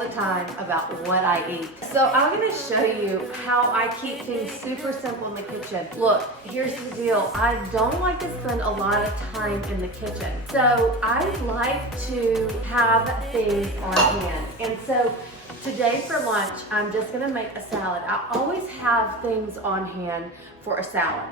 the time about what I eat. So I'm gonna show you how I keep things super simple in the kitchen. Look, here's the deal. I don't like to spend a lot of time in the kitchen. So I like to have things on hand. And so today for lunch, I'm just gonna make a salad. I always have things on hand for a salad.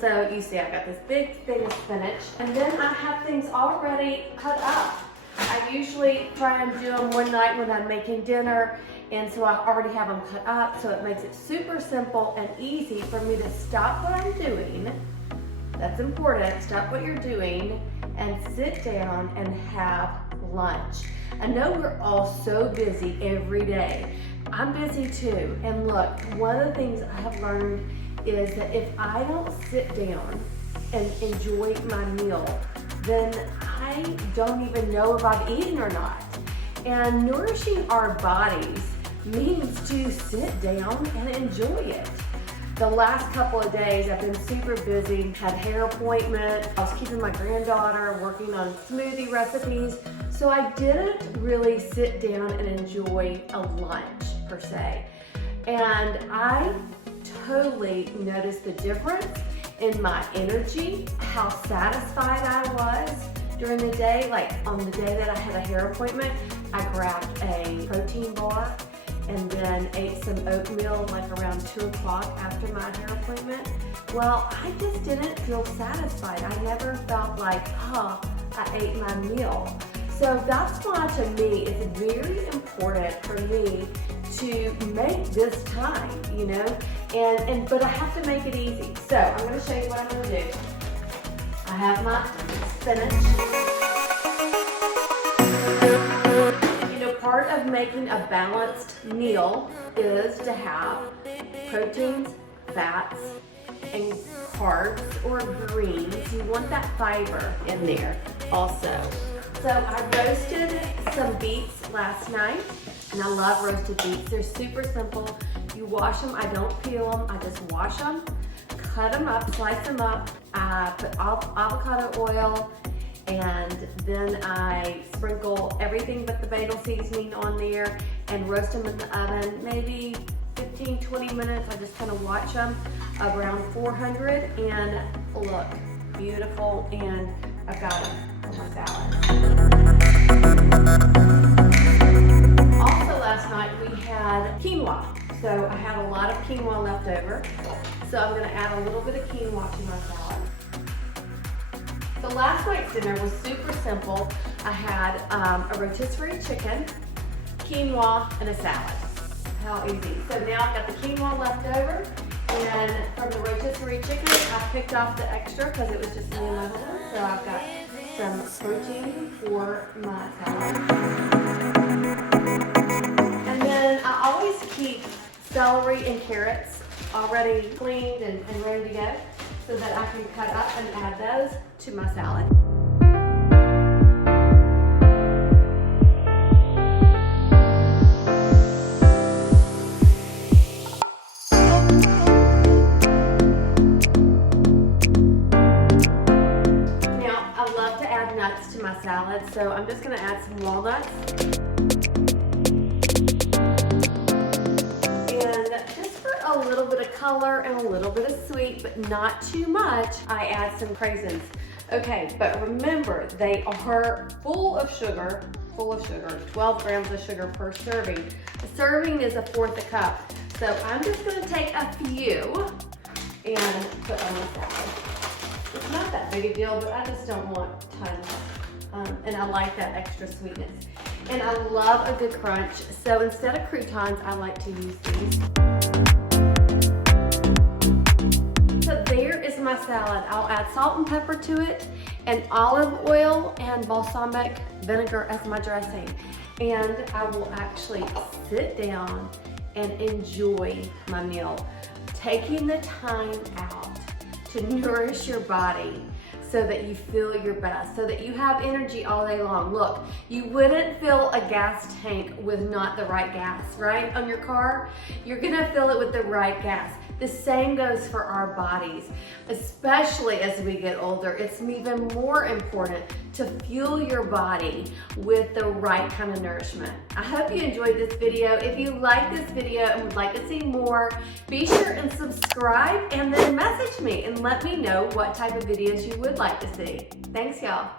So you see I got this big thing of spinach, and then I have things already cut up. I usually try and do them one night when I'm making dinner, and so I already have them cut up, so it makes it super simple and easy for me to stop what I'm doing. That's important, stop what you're doing and sit down and have lunch. I know we're all so busy every day. I'm busy too, and look, one of the things I have learned is that if I don't sit down and enjoy my meal, then I don't even know if I've eaten or not. And nourishing our bodies means to sit down and enjoy it. The last couple of days I've been super busy, had hair appointment, I was keeping my granddaughter, working on smoothie recipes, so I didn't really sit down and enjoy a lunch per se. And I totally noticed the difference in my energy, how satisfied I was during the day. Like on the day that I had a hair appointment, I grabbed a protein bar and then ate some oatmeal like around 2 o'clock after my hair appointment. Well, I just didn't feel satisfied. I never felt like, oh, I ate my meal. So that's why to me it's very important for me to make this time, you know, but I have to make it easy. So I'm going to show you what I'm going to do. I have my spinach. You know, part of making a balanced meal is to have proteins, fats, and carbs or greens. You want that fiber in there also. So I roasted some beets last night, and I love roasted beets. They're super simple. You wash them, I don't peel them, I just wash them, cut them up, slice them up. I put avocado oil, and then I sprinkle everything but the bagel seasoning on there and roast them in the oven, maybe 15-20 minutes. I just kind of watch them around 400, and look, beautiful, and I've got them for my salad. Also last night we had quinoa. So I had a lot of quinoa left over. So I'm gonna add a little bit of quinoa to my salad. So last night's dinner was super simple. I had a rotisserie chicken, quinoa, and a salad. How easy. So now I've got the quinoa left over, and from the rotisserie chicken, I picked off the extra because it was just me and my husband. So I've got some protein for my salad. And then I always keep celery and carrots already cleaned and ready to go so that I can cut up and add those to my salad. Now, I love to add nuts to my salad, so I'm just going to add some walnuts. A little bit of color and a little bit of sweet, but not too much. I add some raisins. Okay, but remember, they are full of sugar, 12 grams of sugar per serving. A serving is 1/4 a cup. So I'm just gonna take a few and put on the salad. It's not that big a deal, but I just don't want tons. And I like that extra sweetness. And I love a good crunch. So instead of croutons, I like to use these. There is my salad. I'll add salt and pepper to it, and olive oil and balsamic vinegar as my dressing. And I will actually sit down and enjoy my meal. Taking the time out to nourish your body so that you feel your best, so that you have energy all day long. Look, you wouldn't fill a gas tank with not the right gas, right, on your car? You're gonna fill it with the right gas. The same goes for our bodies, especially as we get older. It's even more important to fuel your body with the right kind of nourishment. I hope you enjoyed this video. If you like this video and would like to see more, be sure and subscribe and then message me and let me know what type of videos you would like to see. Thanks, y'all.